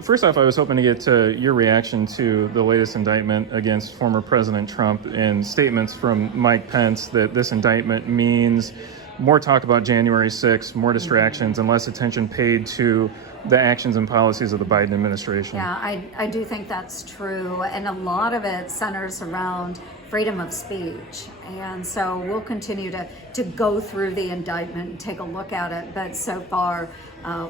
first off, I was hoping to get to your reaction to the latest indictment against former President Trump and statements from Mike Pence that this indictment means more talk about January 6th, more distractions, and less attention paid to the actions and policies of the Biden administration. Yeah, I do think that's true. And a lot of it centers around freedom of speech. And so we'll continue to go through the indictment and take a look at it. But so far,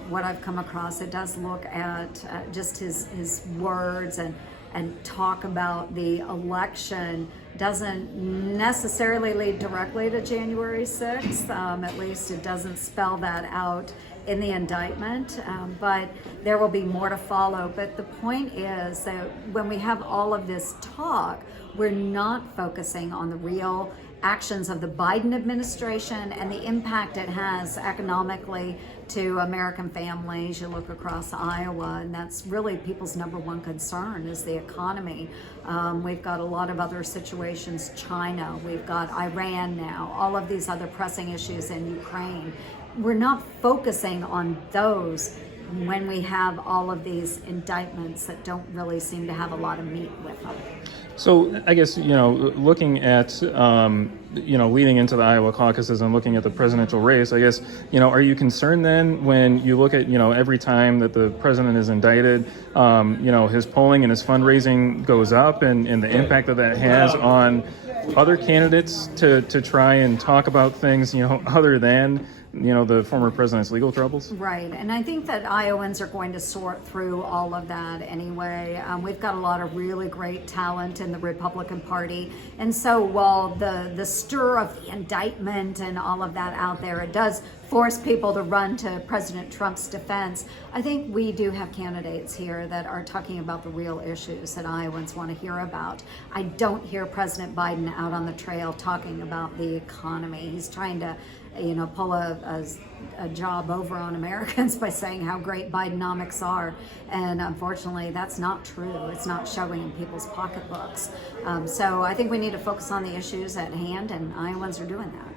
what I've come across, it does look at just his words and talk about the election doesn't necessarily lead directly to January 6th. At least it doesn't spell that out in the indictment, but there will be more to follow. But the point is that when we have all of this talk, we're not focusing on the real actions of the Biden administration and the impact it has economically to American families. You look across Iowa, and that's really people's number one concern is the economy. We've got a lot of other situations, China, we've got Iran now, all of these other pressing issues in Ukraine. We're not focusing on those when we have all of these indictments that don't really seem to have a lot of meat with them. So I guess, looking at, leading into the Iowa caucuses and looking at the presidential race, I guess, are you concerned then when you look at, every time that the president is indicted, his polling and his fundraising goes up and the impact that has on other candidates to try and talk about things, other than the former president's legal troubles? Right, and I think that Iowans are going to sort through all of that anyway. We've got a lot of really great talent in the Republican Party, and so while the stir of the indictment and all of that out there, it does force people to run to President Trump's defense. I think we do have candidates here that are talking about the real issues that Iowans want to hear about. I don't hear President Biden out on the trail talking about the economy. He's trying to pull a job over on Americans by saying how great Bidenomics are. And unfortunately, that's not true. It's not showing in people's pocketbooks. So I think we need to focus on the issues at hand, and Iowans are doing that.